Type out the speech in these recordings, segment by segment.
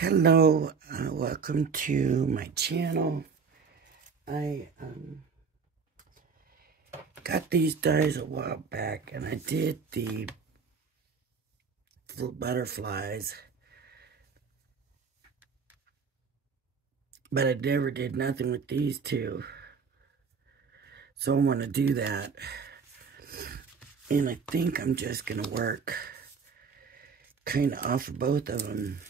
Hello, welcome to my channel. I got these dies a while back, and I did the butterflies, but I never did nothing with these two. So I want to do that, and I think I'm just going to work kind of off of both of them.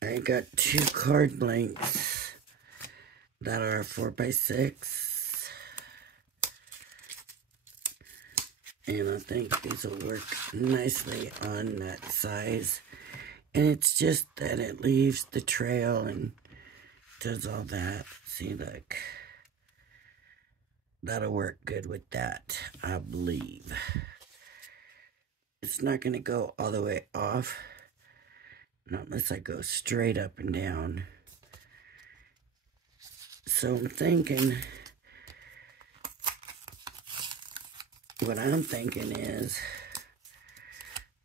I got two card blanks that are 4x6, and I think these will work nicely on that size. And it's just that it leaves the trail and does all that. See, look, that'll work good with that, I believe. It's not going to go all the way off, not unless I go straight up and down. So I'm thinking, what I'm thinking is,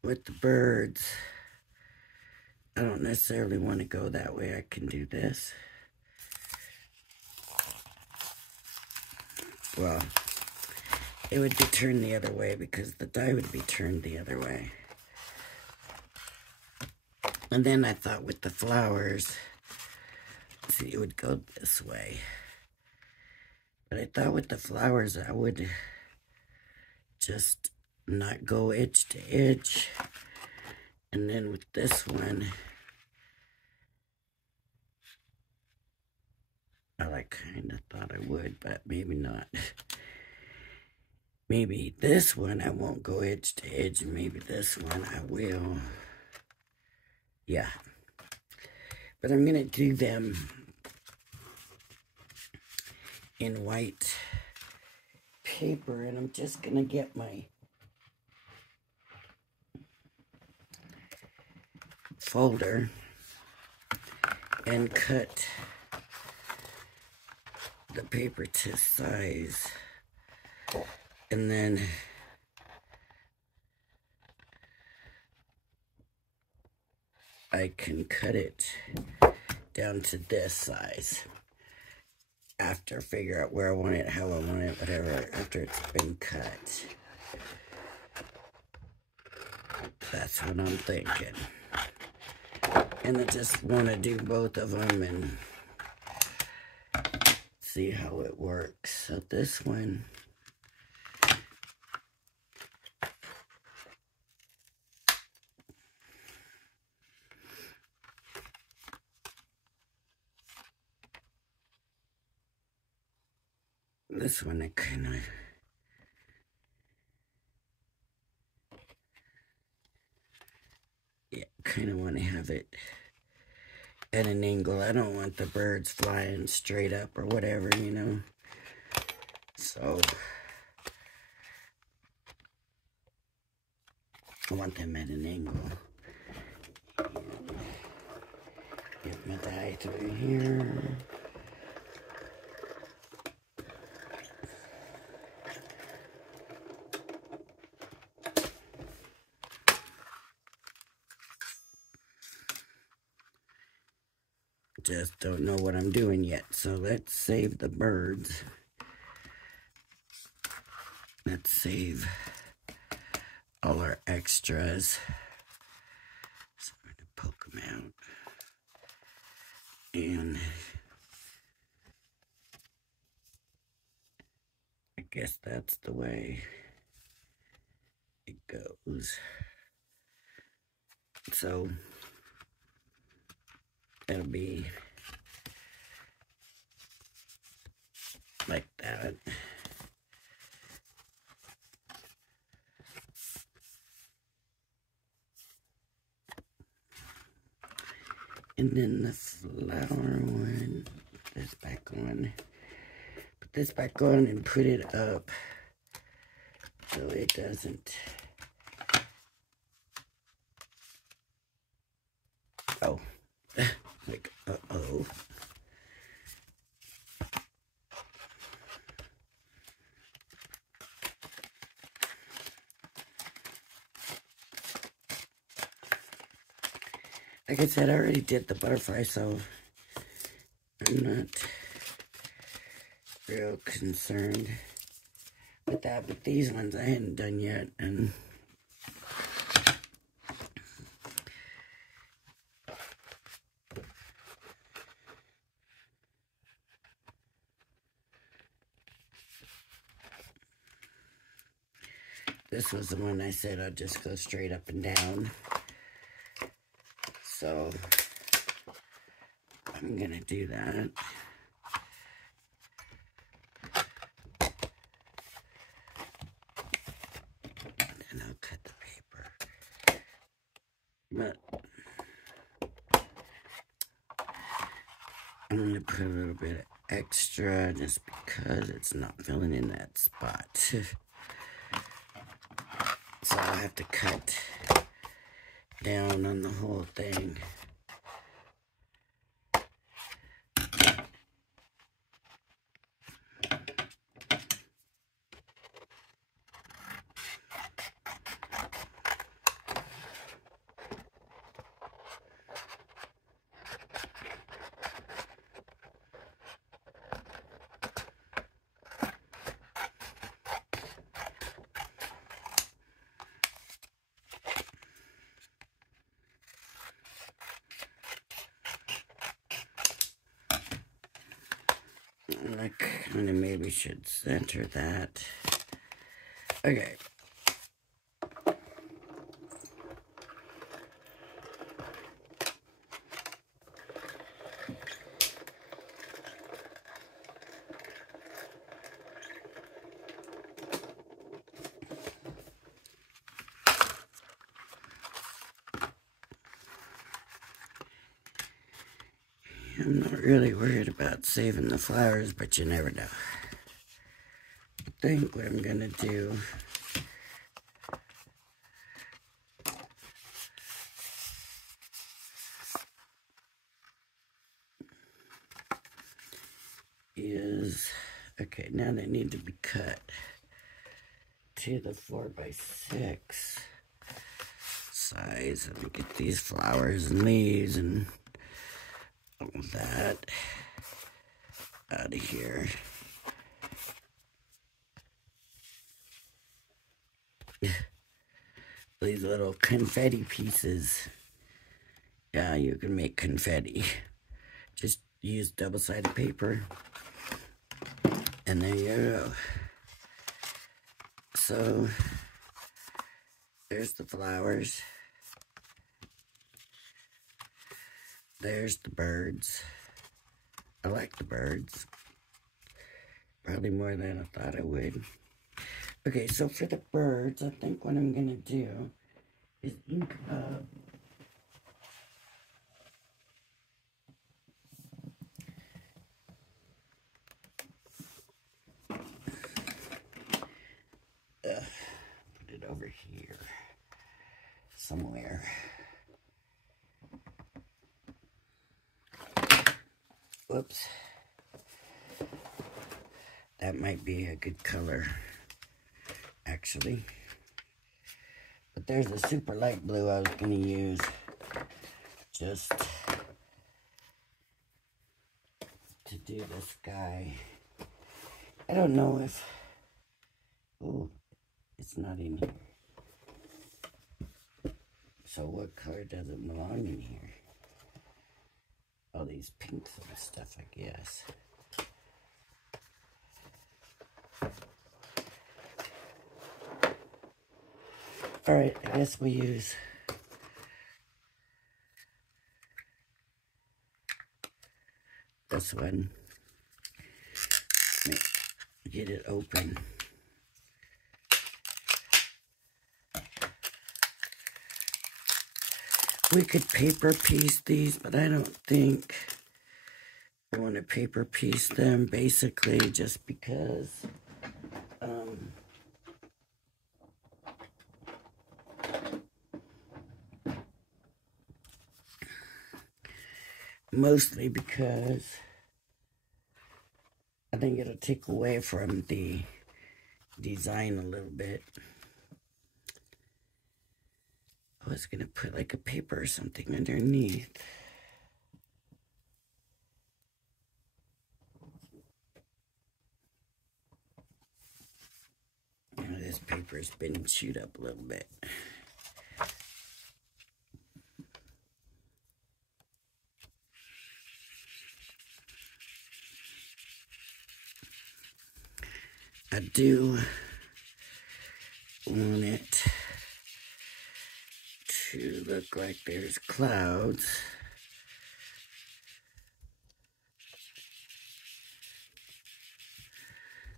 with the birds, I don't necessarily want to go that way. I can do this. Well, it would be turned the other way because the die would be turned the other way. And then I thought with the flowers, see, it would go this way. But I thought with the flowers, I would just not go edge to edge. And then with this one, I kind of thought I would, but maybe not. Maybe this one I won't go edge to edge, and maybe this one I will. Yeah. But I'm going to do them in white paper, and I'm just going to get my folder and cut the paper to size, and then I can cut it down to this size after figure out where I want it, how I want it, whatever, after it's been cut. That's what I'm thinking. And I just want to do both of them and see how it works. So this one, I kind of, yeah, kind of want to have it at an angle. I don't want the birds flying straight up or whatever, you know. So I want them at an angle. Get my die through here. Just don't know what I'm doing yet, so let's save the birds. Let's save all our extras. So I'm going to poke them out. And I guess that's the way it goes. So it'll be like that. And then the flower one, put this back on. Put this back on and put it up so it doesn't. Oh, like, uh-oh. Like I said, I already did the butterfly, so I'm not real concerned with that. But these ones I hadn't done yet, and this was the one I said I'd just go straight up and down. So I'm gonna do that. And I'll cut the paper. But I'm gonna put a little bit of extra just because it's not filling in that spot. So I'll have to cut down on the whole thing. I kind of maybe should center that. Okay. I'm not really worried about saving the flowers, but you never know. I think what I'm gonna do is, okay, now they need to be cut to the 4x6 size. Let me get these flowers and leaves and all that out of here. These little confetti pieces. Yeah, you can make confetti. Just use double-sided paper. And there you go. So, there's the flowers. There's the birds. I like the birds. Probably more than I thought I would. Okay, so for the birds, I think what I'm going to do is ink up put it over here somewhere. Whoops. That might be a good color, actually. But there's a super light blue I was going to use just to do the sky. I don't know if... Oh, it's not in here. So what color does it belong in here? All these pinks and stuff, I guess. Alright, I guess we use this one. Get it open. We could paper piece these, but I don't think I want to paper piece them, basically just because mostly because I think it'll take away from the design a little bit. Oh, was gonna put like a paper or something underneath. This paper's been chewed up a little bit. I do want it to look like there's clouds.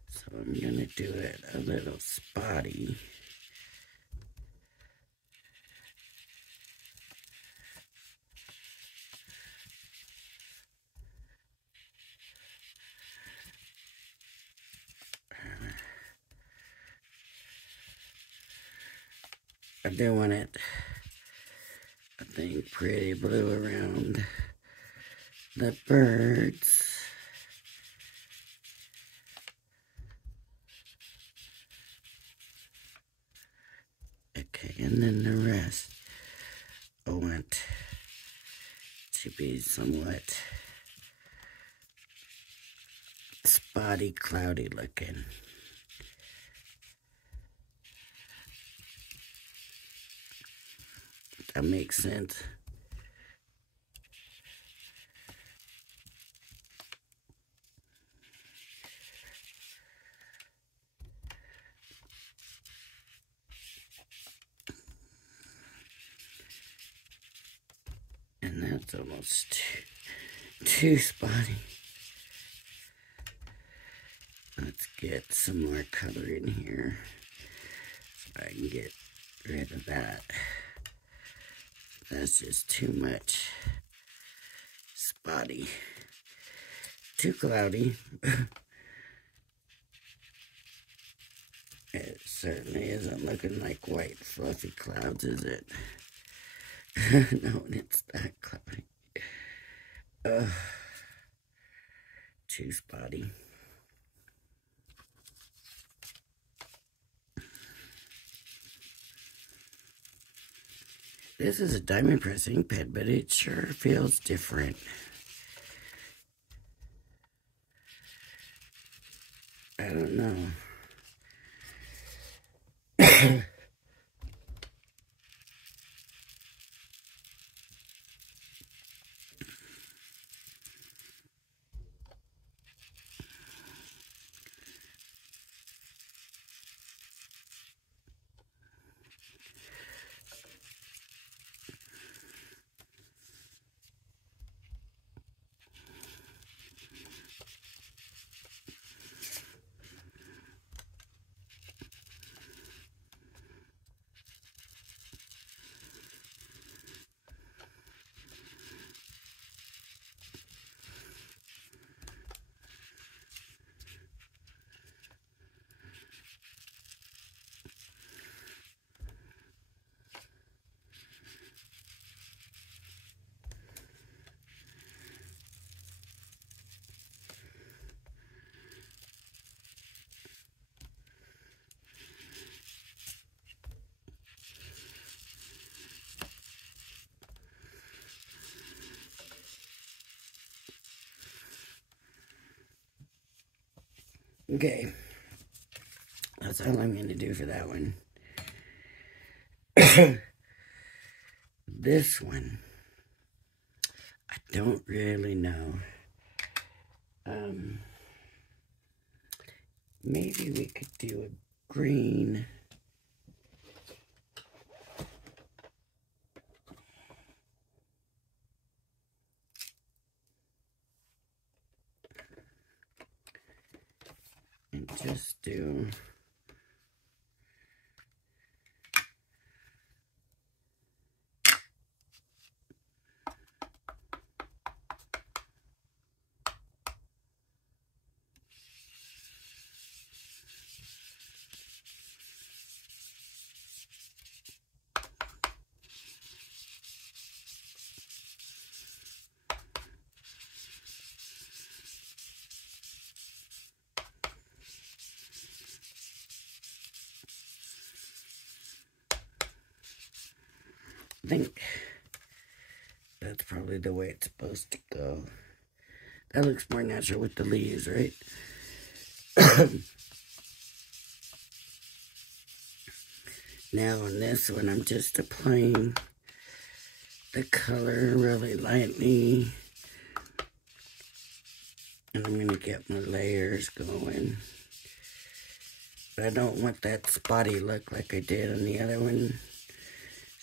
So I'm gonna do it a little spotty. I do want it, I think, pretty blue around the birds. Okay, and then the rest I want to be somewhat spotty, cloudy looking. That makes sense. And that's almost too spotty. Let's get some more color in here so I can get rid of that. That's just too much spotty. Too cloudy. It certainly isn't looking like white fluffy clouds, is it? No, it's that cloudy. Too spotty. This is a diamond press ink pen, but it sure feels different. I don't know. Okay, that's all I'm going to do for that one. This one, I don't really know. Maybe we could do a green. And just do I think that's probably the way it's supposed to go. That looks more natural with the leaves, right? Now on this one, I'm just applying the color really lightly. And I'm going to get my layers going. But I don't want that spotty look like I did on the other one.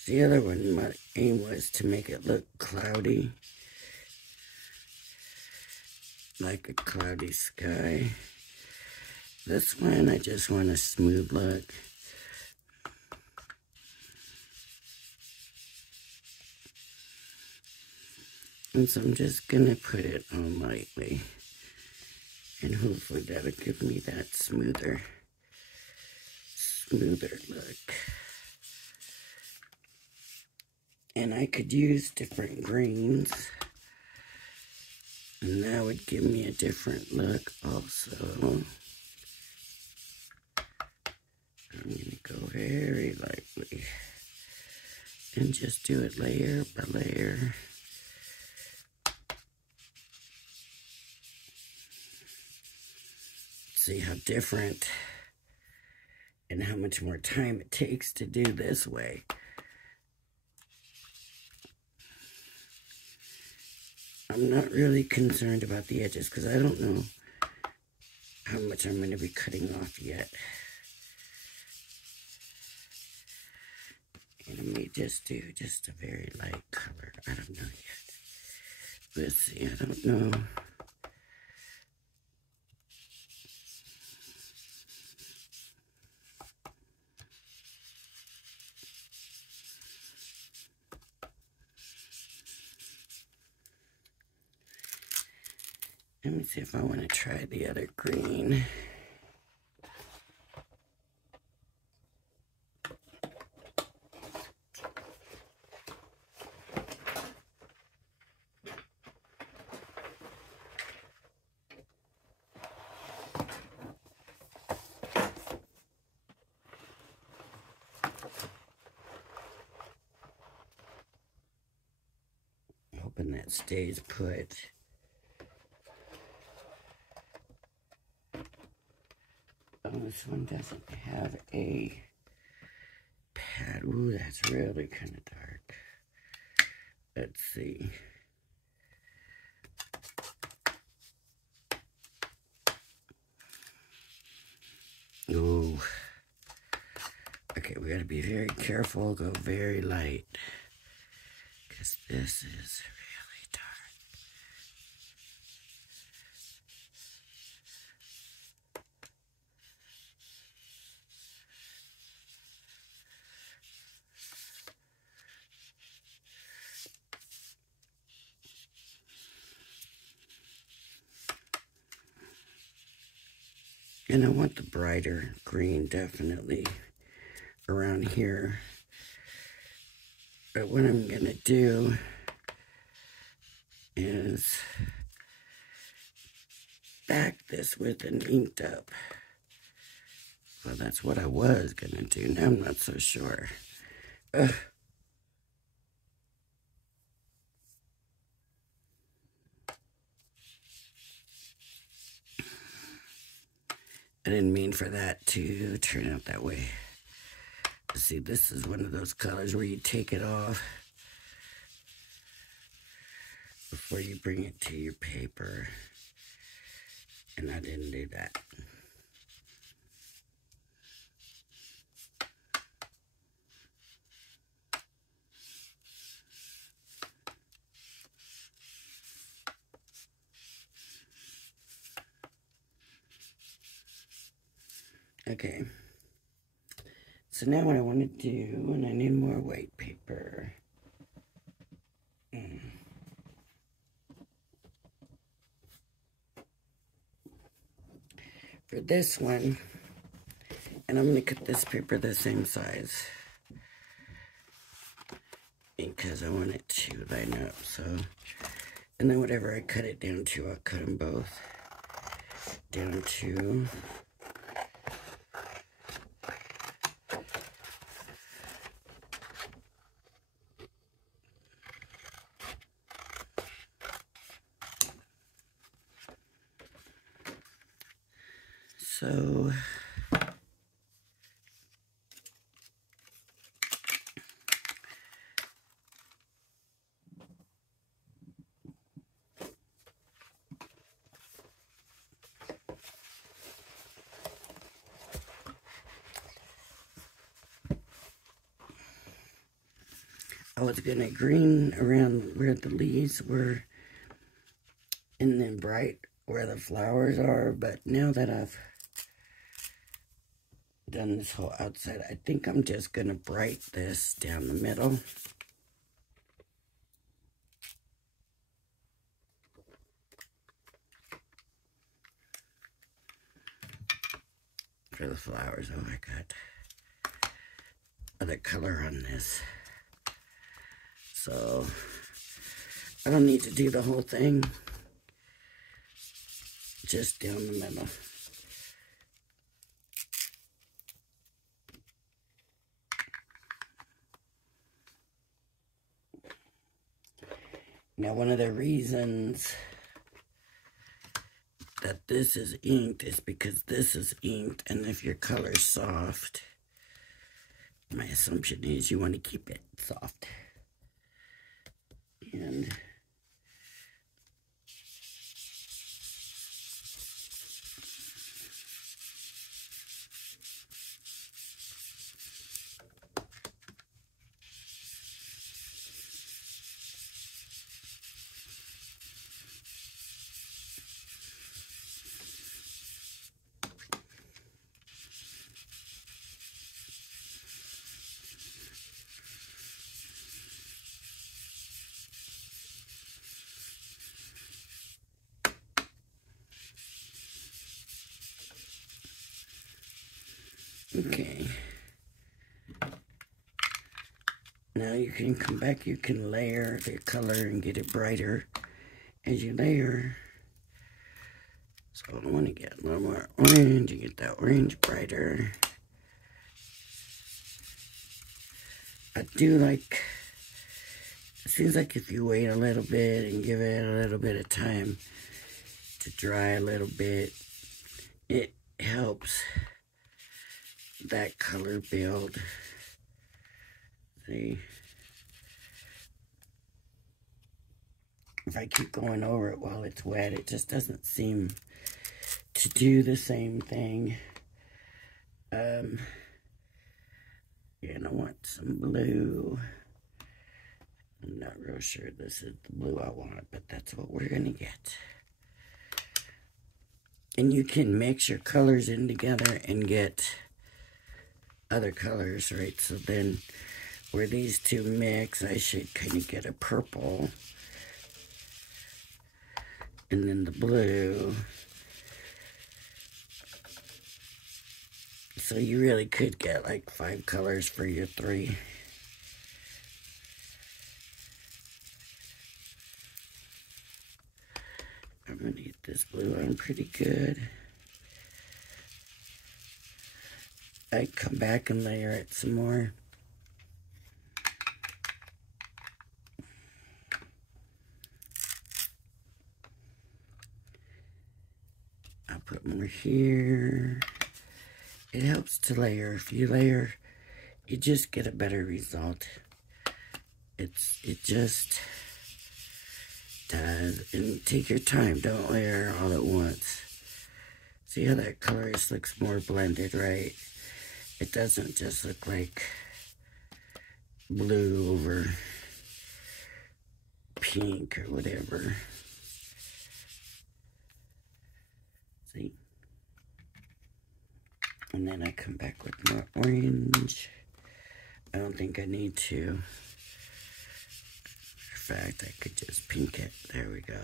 The other one, my aim was to make it look cloudy. Like a cloudy sky. This one, I just want a smooth look. And so I'm just going to put it on lightly. And hopefully that'll give me that smoother look. And I could use different greens. And that would give me a different look also. I'm going to go very lightly. And just do it layer by layer. See how different and how much more time it takes to do this way. I'm not really concerned about the edges because I don't know how much I'm going to be cutting off yet. And I may just do just a very light color. I don't know yet. Let's see, I don't know. Let me see if I want to try the other green. Hoping that stays put. This one doesn't have a pad. Ooh, that's really kind of dark. Let's see. Ooh. Okay, we gotta be very careful. Go very light. Because this is really dark. And I want the brighter green definitely around here. But what I'm going to do is back this with an inked up. Well, that's what I was going to do. Now I'm not so sure. Ugh. I didn't mean for that to turn out that way. See, this is one of those colors where you take it off before you bring it to your paper. And I didn't do that. Okay. So now what I want to do, and I need more white paper. For this one, and I'm going to cut this paper the same size because I want it to line up. So, and then whatever I cut it down to, I'll cut them both down to. So I was gonna green around where the leaves were and then bright where the flowers are, but now that I've done this whole outside, I think I'm just gonna bright this down the middle. For the flowers. Oh, I got other color on this. So I don't need to do the whole thing. Just down the middle. Now, one of the reasons that this is inked is because this is inked, and if your color's soft, my assumption is you want to keep it soft. And okay. Now you can come back, you can layer the color and get it brighter as you layer. So I want to get a little more orange, you get that orange brighter. I do like, it seems like if you wait a little bit and give it a little bit of time to dry a little bit, it helps that color build. See? If I keep going over it while it's wet, it just doesn't seem to do the same thing. And I want some blue. I'm not real sure this is the blue I want, but that's what we're gonna get. And you can mix your colors in together and get other colors, right? So then where these two mix, I should kind of get a purple. And then the blue. So you really could get like 5 colors for your 3. I'm gonna get this blue on pretty good. I come back and layer it some more. I'll put more here. It helps to layer. If you layer, you just get a better result. It just does. And take your time. Don't layer all at once. See how that color just looks more blended, right? It doesn't just look like blue over pink or whatever. See? And then I come back with more orange. I don't think I need to. In fact, I could just pink it. There we go.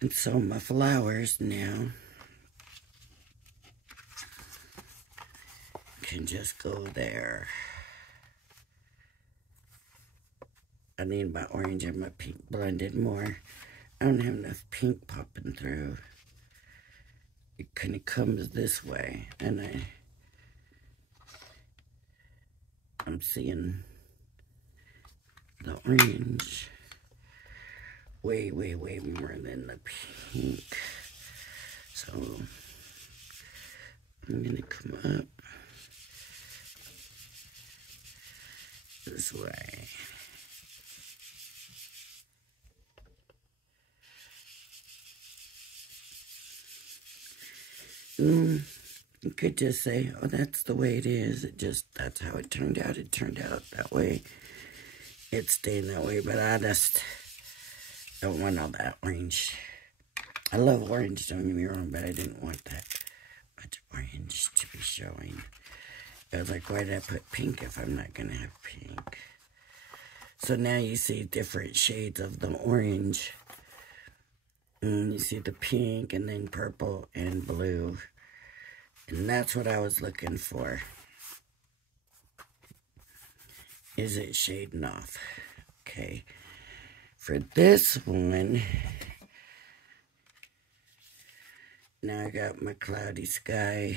And so my flowers now can just go there. I need my orange and my pink blended more. I don't have enough pink popping through. It kind of comes this way, and I'm seeing the orange way more than the pink. So I'm going to come up this way. You could just say, oh, that's the way it is. That's how it turned out. It turned out that way. It's staying that way, but I just don't want all that orange. I love orange, don't get me wrong, but I didn't want that much orange to be showing. I was like, why did I put pink if I'm not going to have pink? So now you see different shades of the orange. And you see the pink and then purple and blue. And that's what I was looking for. Is it shading off? Okay. For this one, now I got my cloudy sky.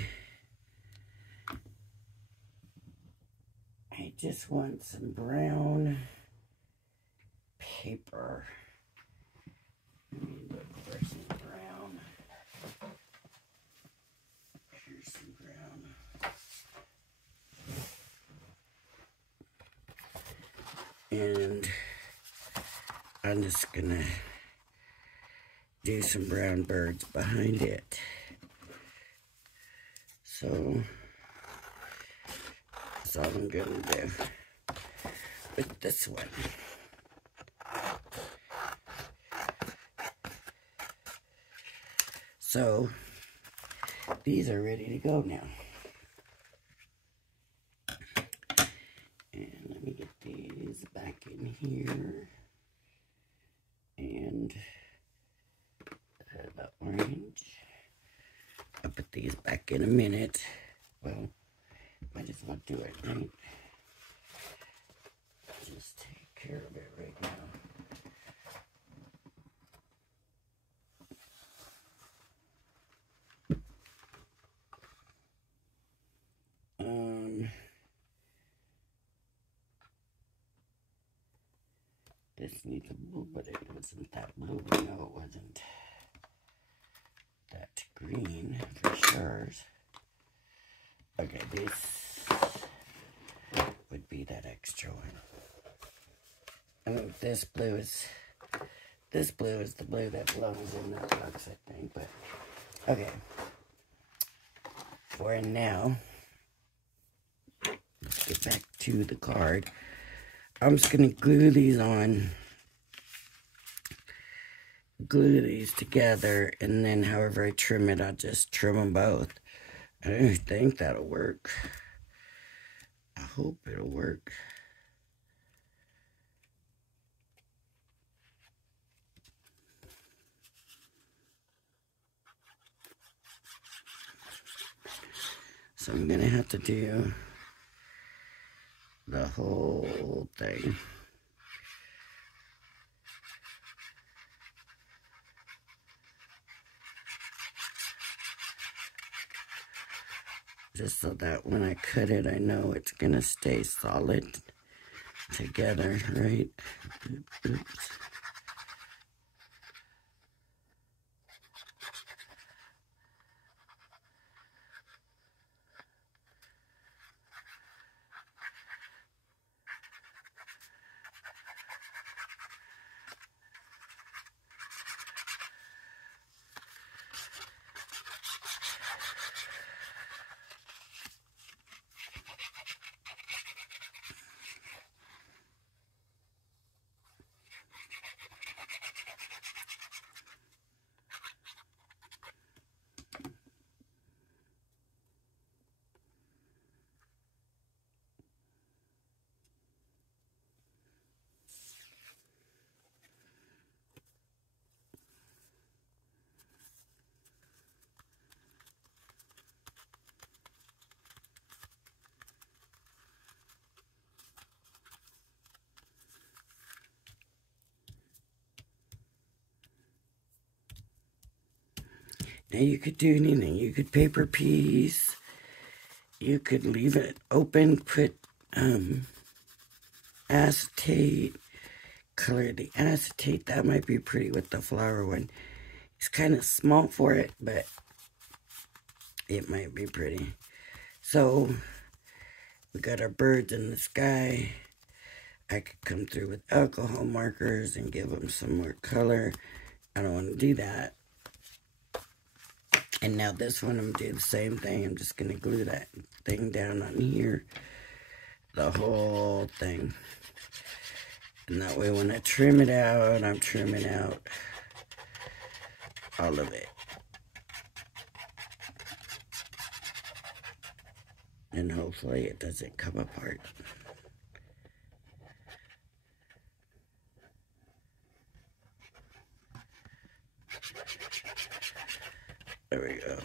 I just want some brown paper. Let me look for some brown. Here's some brown. And I'm just gonna do some brown birds behind it. So that's all I'm gonna do with this one. So these are ready to go now. And let me get these back in here. And the orange. I'll put these back in a minute. Well, might as well do it, right? Just take care of it right now. This needs a blue, but it wasn't that blue. No, it wasn't that green for sure. Okay, this would be that extra one. I mean, this blue is the blue that belongs in that box, I think. But okay, for now, let's get back to the card. I'm just gonna glue these together, and then however I trim it, I'll just trim them both. I think that'll work. I hope it'll work. So I'm gonna have to do the whole thing. Just so that when I cut it, I know it's gonna stay solid together, right? Oops. Now you could do anything. You could paper piece. You could leave it open, put acetate, color the acetate. That might be pretty with the flower one. It's kind of small for it, but it might be pretty. So, we got our birds in the sky. I could come through with alcohol markers and give them some more color. I don't want to do that. And now this one, I'm going to do the same thing. I'm just going to glue that thing down on here. The whole thing. And that way when I trim it out, I'm trimming out all of it. And hopefully it doesn't come apart. There we go.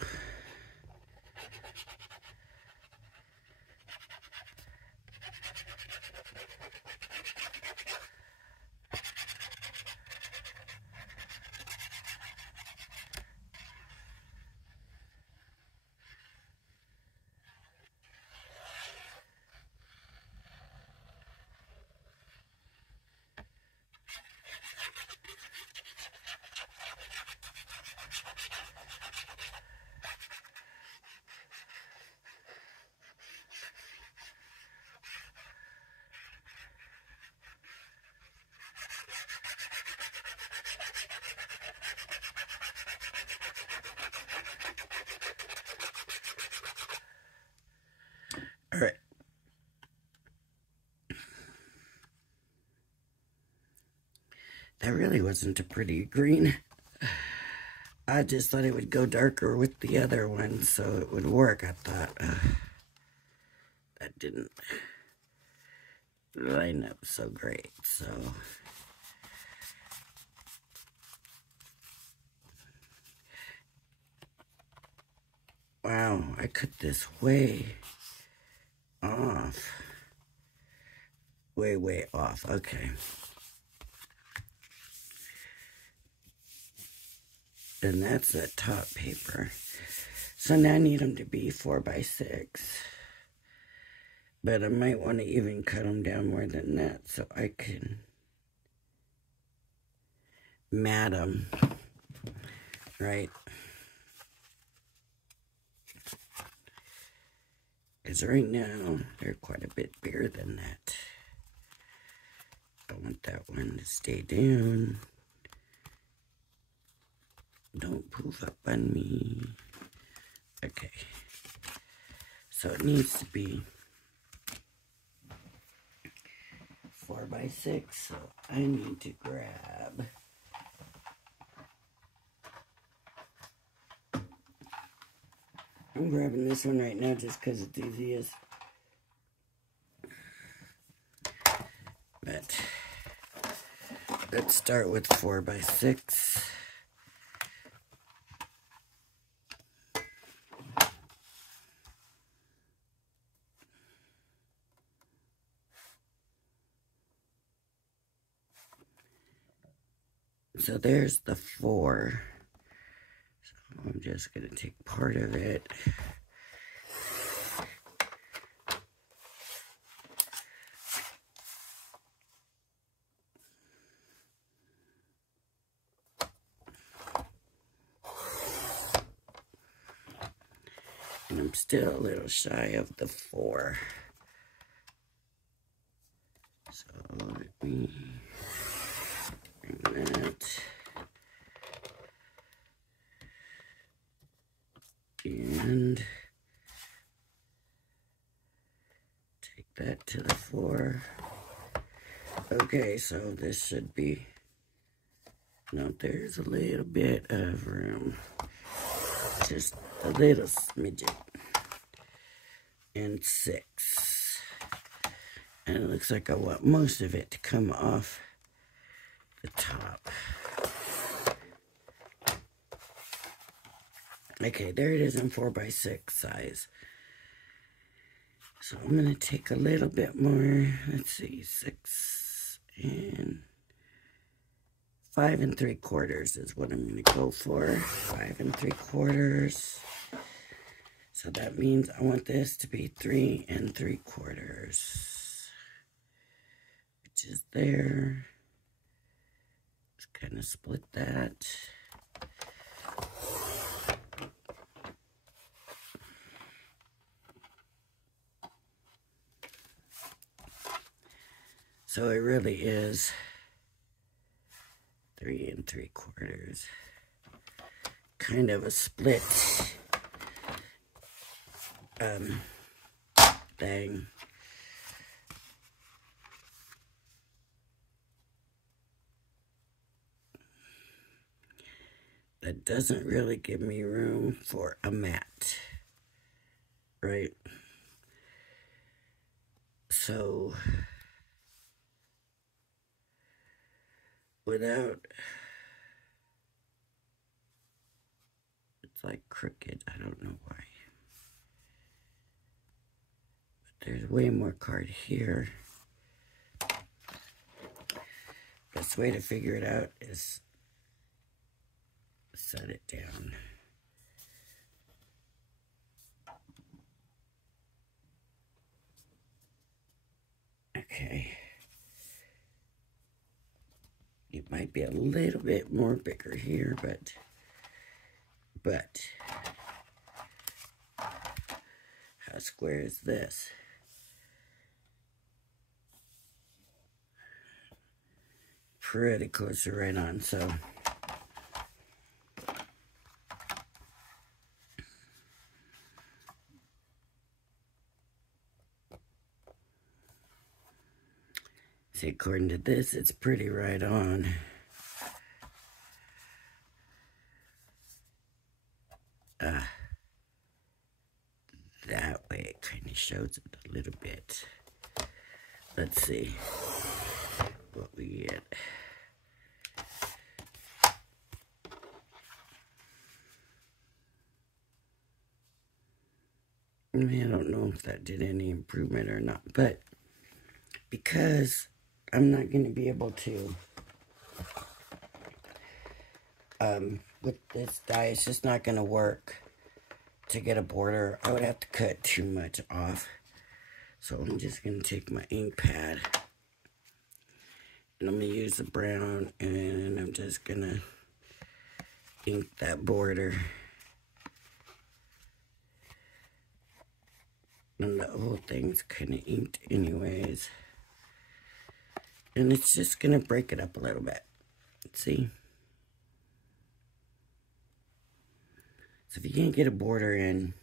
All right. That really wasn't a pretty green. I just thought it would go darker with the other one so it would work. I thought that didn't line up so great. So wow, I cut this way off. Way off. Okay. And that's the top paper. So now I need them to be 4x6. But I might want to even cut them down more than that so I can mat them. Right? Because right now, they're quite a bit bigger than that. I want that one to stay down. Don't poof up on me. Okay. So it needs to be 4x6. So I need to grab I'm grabbing this one right now just because it's easiest. But let's start with 4x6. So there's the 4. So I'm just going to take part of it. And I'm still a little shy of the 4. So let me bring that. And take that to the 4. Okay, so this should be, no, there's a little bit of room. Just a little smidget. And 6. And it looks like I want most of it to come off the top. Okay, there it is in 4x6 size. So I'm going to take a little bit more. Let's see, 6 and 5 3/4 is what I'm going to go for. 5 3/4. So that means I want this to be 3 3/4, which is there. Just kind of split that. So it really is 3 3/4. Kind of a split thing. That doesn't really give me room for a mat, right? So, without, it's like crooked, I don't know why. But there's way more card here. Best way to figure it out is set it down. Okay. It might be a little bit more bigger here, but how square is this? Pretty close to right on, so see, according to this, it's pretty right on. That way it kind of shows it a little bit. Let's see what we get. I mean, I don't know if that did any improvement or not, but because I'm not going to be able to, with this die, it's just not going to work to get a border. I would have to cut too much off. So I'm just going to take my ink pad, and I'm going to use the brown, and I'm just going to ink that border. And the whole thing's kind of inked anyways. And it's just going to break it up a little bit. See? So if you can't get a border in,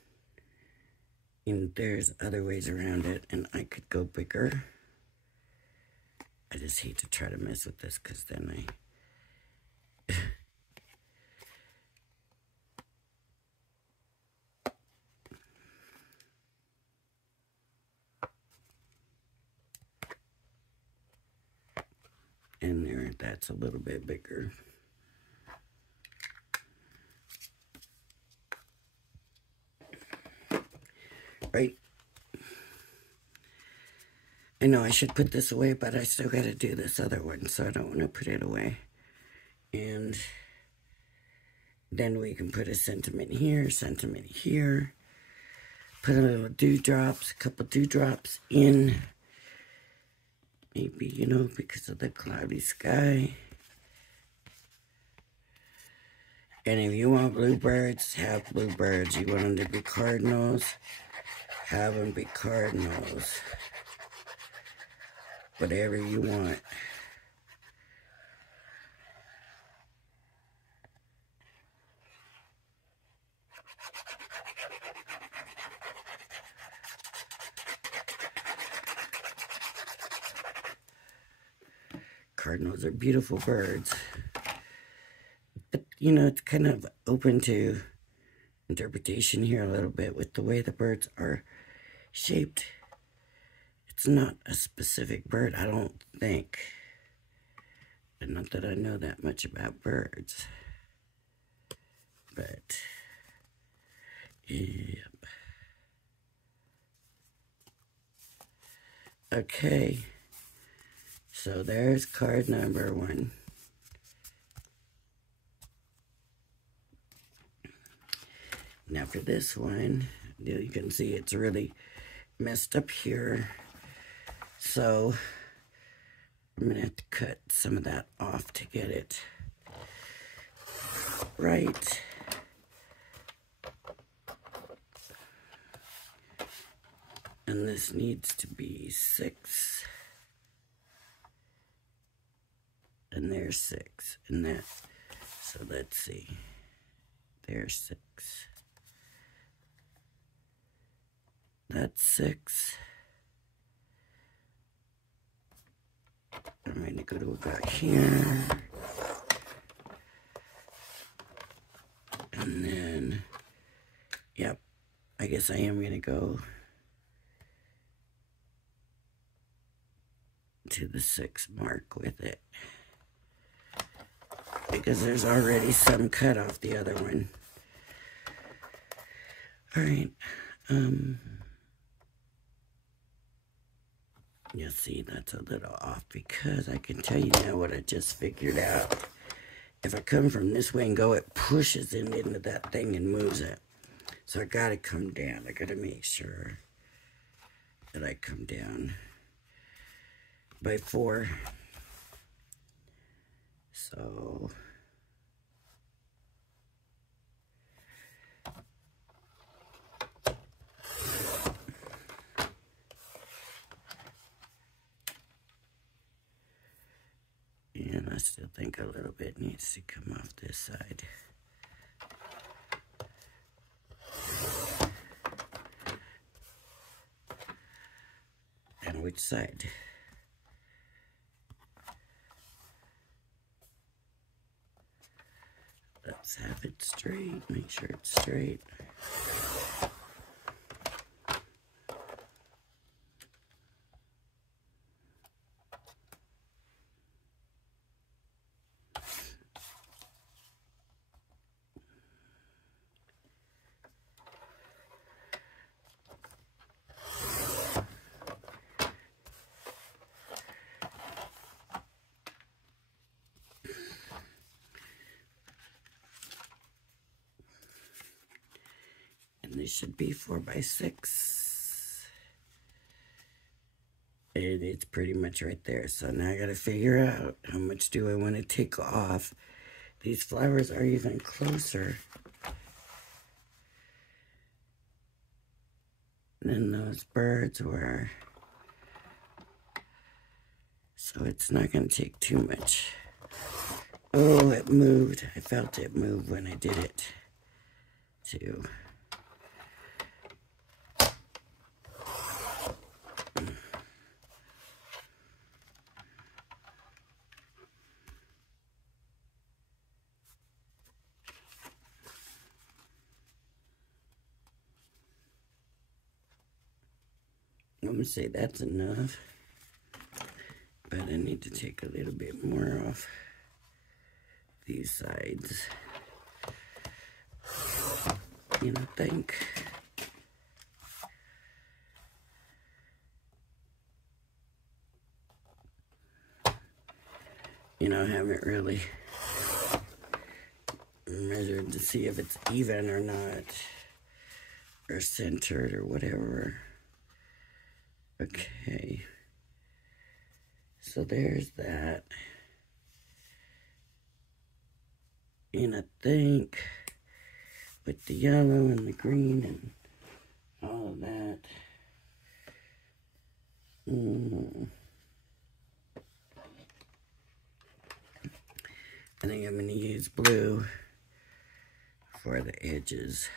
and there's other ways around it, and I could go bigger. I just hate to try to mess with this, because then and there, that's a little bit bigger. Right? I know I should put this away, but I still got to do this other one, so I don't want to put it away. And then we can put a sentiment here, put a little dewdrops, a couple dewdrops in, maybe, you know, because of the cloudy sky. And if you want bluebirds, have bluebirds. You want them to be cardinals, have them be cardinals. Whatever you want. Cardinals are beautiful birds. But, you know, it's kind of open to interpretation here a little bit with the way the birds are shaped. It's not a specific bird, I don't think. And not that I know that much about birds. But, yep. Okay. So there's card number 1. Now for this one, you can see it's really messed up here. So I'm going to have to cut some of that off to get it right. And this needs to be 6. and there's 6, and that, so let's see, there's 6, that's 6. I'm going to go to about here, and then, yep, I guess I am going to go to the 6 mark with it, because there's already some cut off the other one. All right, you see, that's a little off, because I can tell you now what I just figured out. If I come from this way and go, it pushes it into that thing and moves it. So I gotta come down. I gotta make sure that I come down by 4. So and I still think a little bit needs to come off this side. And which side? Let's have it straight. Make sure it's straight. And this should be 4 by 6. And it's pretty much right there. So now I gotta figure out how much do I want to take off. These flowers are even closer than those birds were. So it's not gonna take too much. Oh, it moved. I felt it move when I did it too. I'm gonna say that's enough, but I need to take a little bit more off these sides. You know, think. You know, I haven't really measured to see if it's even or not, or centered or whatever. Okay, so there's that. And I think with the yellow and the green and all of that, I think I'm going to use blue for the edges.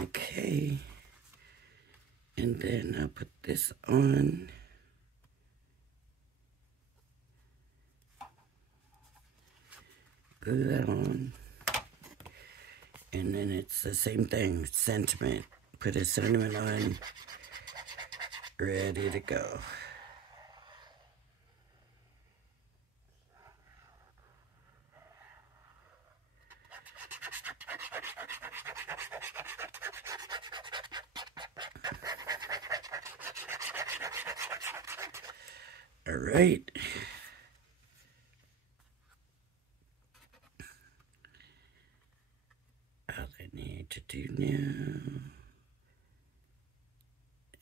Okay, and then I'll put this on. Glue that on. And then it's the same thing, sentiment. Put a sentiment on, ready to go. All right. need to do now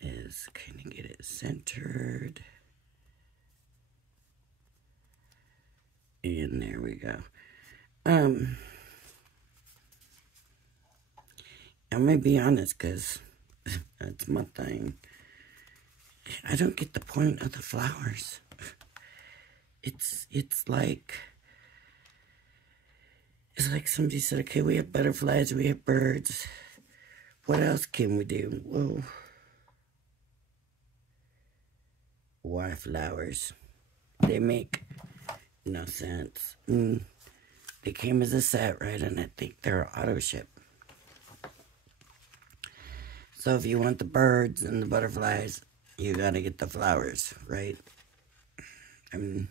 is kind of get it centered. And there we go. I'm gonna be honest, because that's my thing. I don't get the point of the flowers. It's like somebody said, okay, we have butterflies, we have birds. What else can we do? Well, why flowers? They make no sense. They came as a set, right? And I think they're auto ship. So if you want the birds and the butterflies, you gotta get the flowers, right? I mean,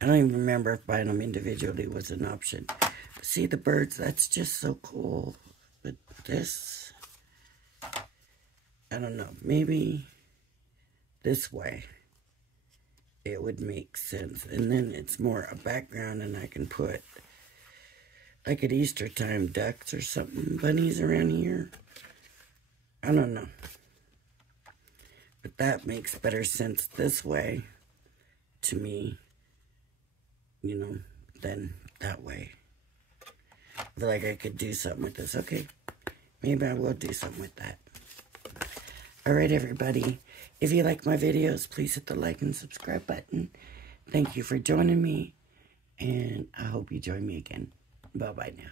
I don't even remember if buying them individually was an option. But see the birds, that's just so cool. But this, I don't know, maybe this way it would make sense. And then it's more a background and I can put, like at Easter time, ducks or something, bunnies around here. I don't know. But that makes better sense this way to me, you know, than that way. I feel like I could do something with this. Okay, maybe I will do something with that. All right, everybody. If you like my videos, please hit the like and subscribe button. Thank you for joining me, and I hope you join me again. Bye-bye now.